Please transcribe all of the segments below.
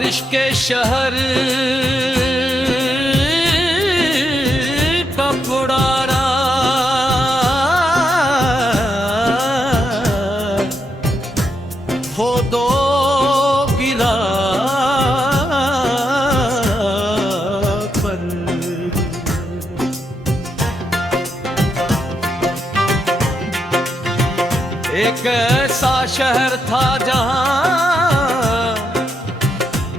बारिश के शहर का पुड़ारा हो दो गिरा पर एक ऐसा शहर था जहां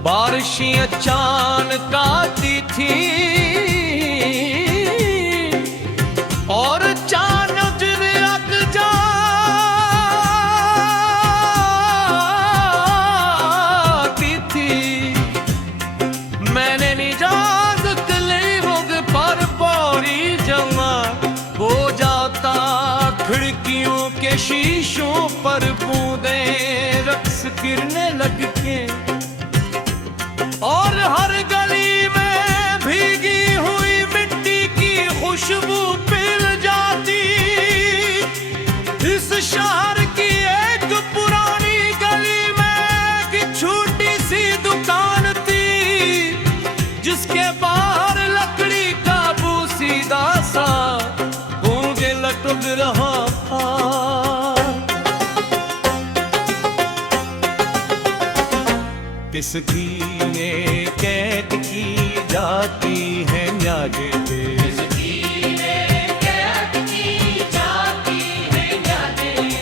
बारिशें अचानक आती थी और चांद लग जाती थी। मैंने इजाजत ली मुझ पर पौड़ी जमा हो जाता खिड़कियों के शीशों पर बूंदे रक्स गिरने लग के और हर गली में भीगी हुई मिट्टी की खुशबू मिल जाती। इस शहर की एक पुरानी गली में एक छोटी सी दुकान थी जिसके बाहर लकड़ी का बूसीदा सा गूंगे लटक रहा था। किसकी कैद की जाती है यादें,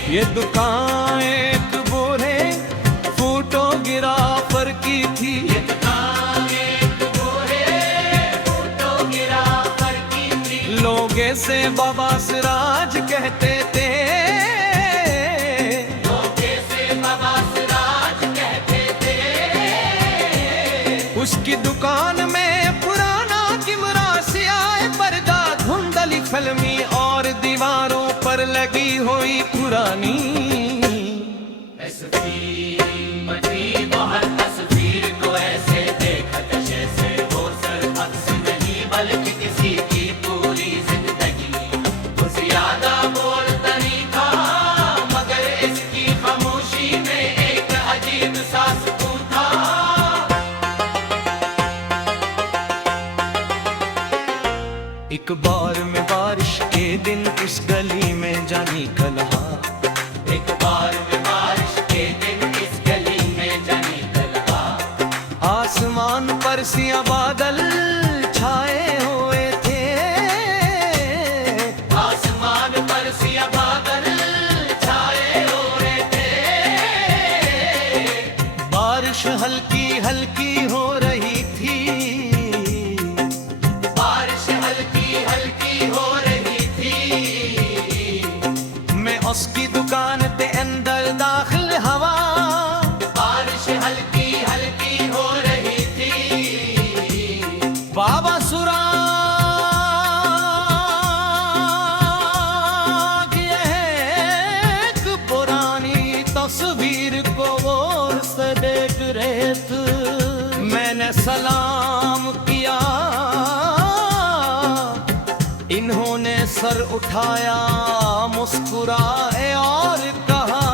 ये दुकान एक बोरे फोटोग्राफर की थी। ये दुकान एक बोरे फोटोग्राफर की थी। लोग ऐसे बाबा सिराज कहते थे, उसकी दुकान में पुराना किमरा सियाए पर्दा धुंधली फिल्मी और दीवारों पर लगी हुई पुरानी तस्वीर को ऐसे देखत जैसे वो सरहद नहीं बल्कि किसी की पूरी जिंदगी। उस यादा बोलता नहीं था मगर इसकी खामोशी में एक अजीब सा सुकून था। एक बार में बारिश के दिन उस गली में जानी कलहा। एक बार में बारिश के दिन इस गली में जानी कलहा। आसमान पर सिया बादल छाए हुए थे, आसमान पर सिया बादल छाए हुए थे। बारिश हल्की हल्की हो रही थी, उसकी दुकान पे अंदर दाखिल हवा बारिश हल्की हल्की हो रही थी। बाबा सुराग एक पुरानी तस्वीर को और से देख रहे थे। मैंने सलाम किया, इन्होंने सर उठाया मुस्कुराए और कहा,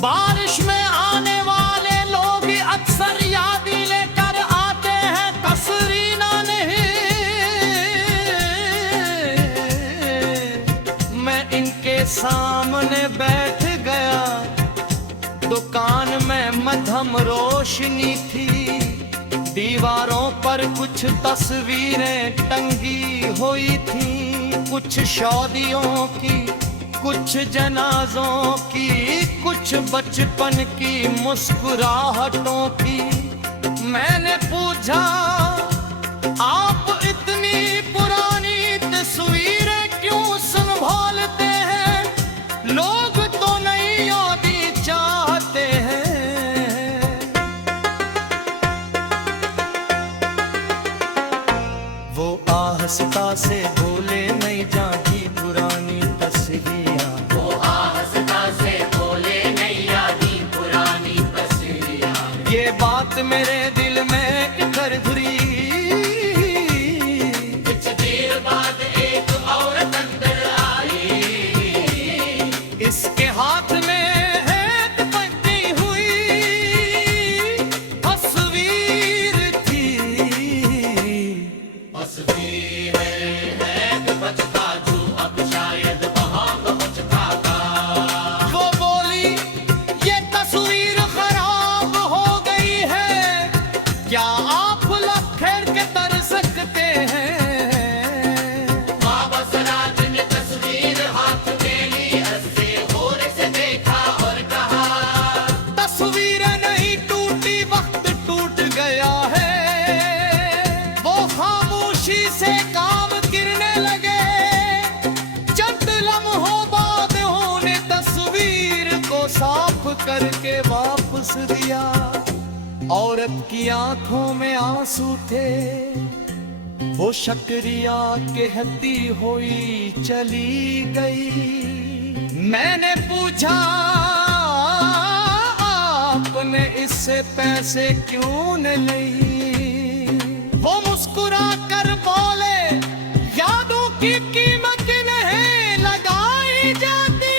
बारिश में आने वाले लोग अक्सर यादें लेकर आते हैं, तस्वीरें नहीं। मैं इनके सामने बैठ गया। दुकान में मध्यम रोशनी थी, दीवारों पर कुछ तस्वीरें टंगी हुई थी, कुछ शादियों की, कुछ जनाजों की, कुछ बचपन की मुस्कुराहटों की। मैंने पूछा, आप इतनी पुरानी तस्वीरें क्यों संभालते हैं? लोग तो नई यादें चाहते हैं। वो आहस्ता से बोले, नहीं जाती पुरानी तस्वीरें। वो आहस्ता से बोले, नहीं यादी पुरानी तस्वीरें। ये बात मेरे दिल में कर धुरी। कुछ देर बाद एक औरत अंदर आई, इसके हाथ में एक पट्टी हुई। साफ करके वापस दिया। औरत की आंखों में आंसू थे, वो शुक्रिया कहती हुई चली गई। मैंने पूछा आपने इससे पैसे क्यों न लिए? वो मुस्कुरा कर बोले यादों की कीमत नहीं लगाई जाती।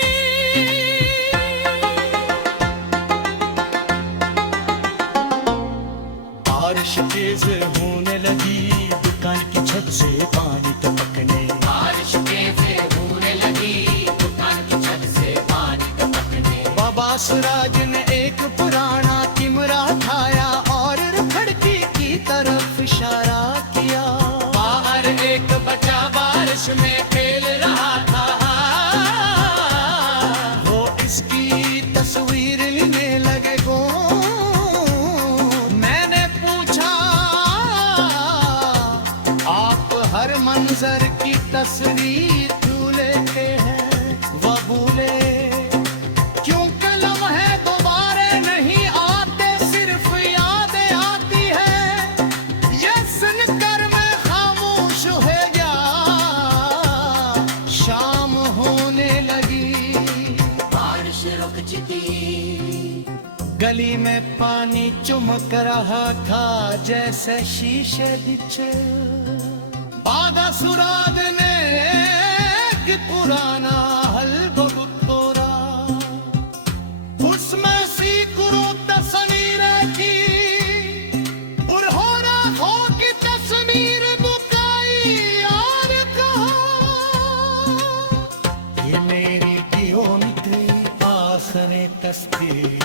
बारिश तेज होने लगी, दुकान की छत से पानी टपकने। बारिश तेज होने लगी, दुकान की छत से पानी टपकने। बाबा सुराज ने एक पुराना किमरा उठाया और खिड़की की तरफ इशारा किया। बाहर एक बच्चा बारिश में खेल रहा था, वो इसकी तस्वीर लेने लगे गो। मैंने पूछा आप हर मंजर की तस्वीर क्यों लेते हैं? वो बोले क्यों कलम है दोबारे नहीं आते, सिर्फ यादें आती है। ये सुनकर मैं खामोश हो गया। शाम होने लगी, बारिश रुक चुकी। गली में पानी चुमक रहा था जैसे शीशे दिचे। बादा सुराद ने एक पुराना हलगो तोरा, उसमें सीकरो तस्वीर थी। बुरहोरा हो की तस्वीर बुकाई और कहा ये मेरी जियोन थी आसने तस्वीर।